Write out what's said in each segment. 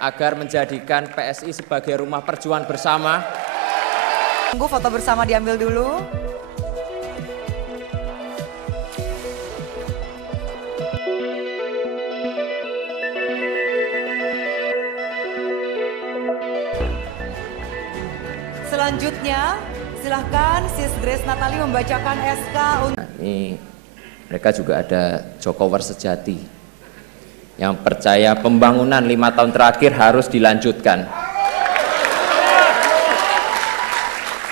agar menjadikan PSI sebagai rumah perjuangan bersama. Tunggu foto bersama diambil dulu. Selanjutnya, silahkan Sis Grace Natali membacakan SK untuk... Ini mereka juga ada Jokowers sejati yang percaya pembangunan 5 tahun terakhir harus dilanjutkan,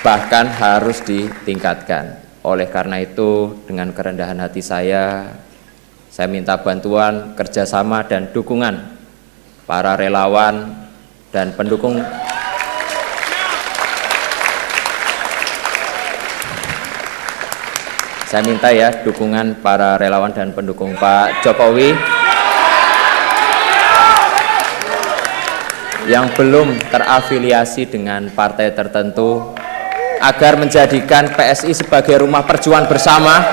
bahkan harus ditingkatkan. Oleh karena itu, dengan kerendahan hati saya minta bantuan, kerjasama, dan dukungan para relawan dan pendukung. Saya minta ya dukungan para relawan dan pendukung Pak Jokowi yang belum terafiliasi dengan partai tertentu agar menjadikan PSI sebagai rumah perjuangan bersama.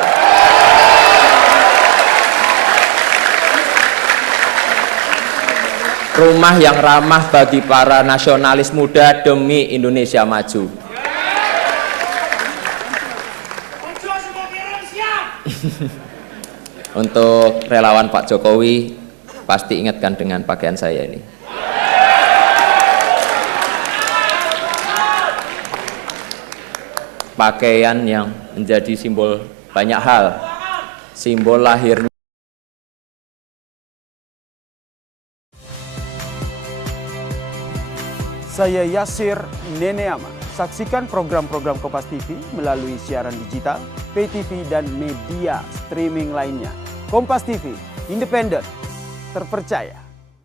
Rumah yang ramah bagi para nasionalis muda demi Indonesia maju. Untuk relawan Pak Jokowi, pasti ingatkan dengan pakaian saya ini. Pakaian yang menjadi simbol banyak hal, simbol lahirnya. Saya Yasir Neneama. Saksikan program-program Kompas TV melalui siaran digital, pay TV, dan media streaming lainnya. Kompas TV, independen, terpercaya.